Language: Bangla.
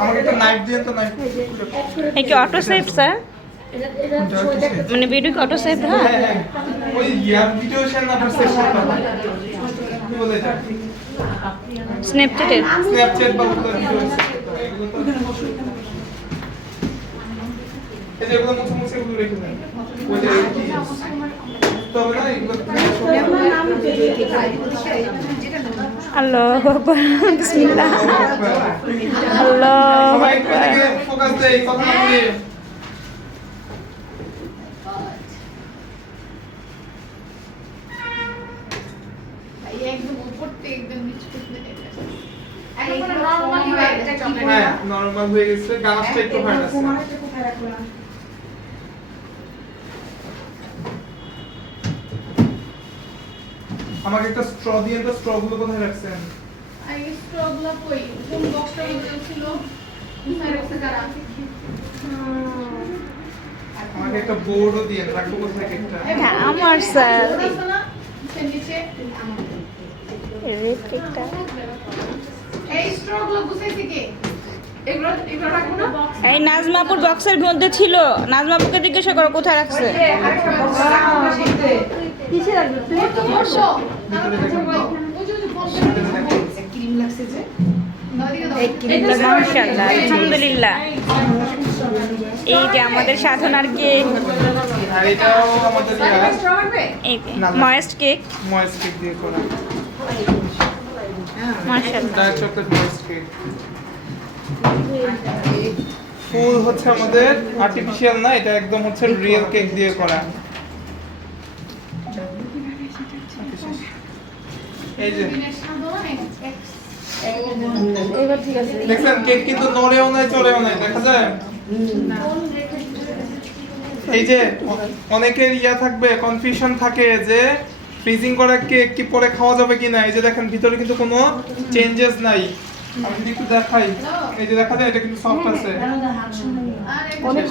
আমাকে একটা নাইফ দিয়ে তো নাইফ। এই কি অটো সেভ স্যার? মানে ভিডিও কি অটো সেভ? হ্যাঁ হ্যাঁ ওই ইয়ার ভিডিও শেয়ার না সেশনটা কি বলে এটা স্ন্যাপচ্যাটে স্ন্যাপচ্যাট বা ওগুলো ভিডিও এই যে এগুলো মুছে মুছে এগুলো রেখে দেন ওই যে কি তবে না এগুলো আল্লাহু আকবার বিসমিল্লাহ আল্লাহু সবাই আকবার এদিকে ফোকাস দেই কথা বলি একদম উপর থেকে একদম নিচে করতে একদম নরমালি হয়ে গেছে। হ্যাঁ নরমাল হয়ে গেছে গাছটা একটু হার্ড আছে আমাকে একটা স্ট্র দিয়ে তো স্ট্র গুলো কোথায় রাখছেন আই স্ট্রগুলো কই কোন বক্সটা মধ্যে ছিল কোথায় রাখছে কারা আমাকে একটা বোর্ডও দিয়ে রাখবো কোথায় একটা এটা আমার স্যার নিচে রেড কেকটা এই স্ট্রগুলো গুছাইছে কে এগুলো এগুলো রাখবো না এই নাজমাপুর বক্সের মধ্যে ছিল নাজমাপুকে জিজ্ঞাসা করো কোথায় রাখছে কিসে রাখবে প্লেট তো বসো ক্রিম লাগছে যে মাশাআল্লাহ আলহামদুলিল্লাহ এই যে আমাদের সাধনার কেক আর এটাও আমাদের এই ময়েস্ট কেক ময়েস্ট কেক দিয়ে করা মাশাআল্লাহ ডার্ক চকলেট ময়েস্ট কেক ফুল হচ্ছে আমাদের আর্টিফিশিয়াল না এটা একদম হচ্ছে রিয়েল কেক দিয়ে করা এই যে দেখছেন কেক কিন্তু নড়েও নাই চড়েও নাই দেখা যায় এই যে অনেকের ইয়া থাকবে কনফিউশন থাকে যে ফ্রিজিং করা কেক কি পরে খাওয়া যাবে কিনা এই যে দেখেন ভিতরে কিন্তু কোনো চেঞ্জেস নাই আমি যদি একটু দেখাই এই যে দেখা যায় এটা কিন্তু সফট আছে অনেক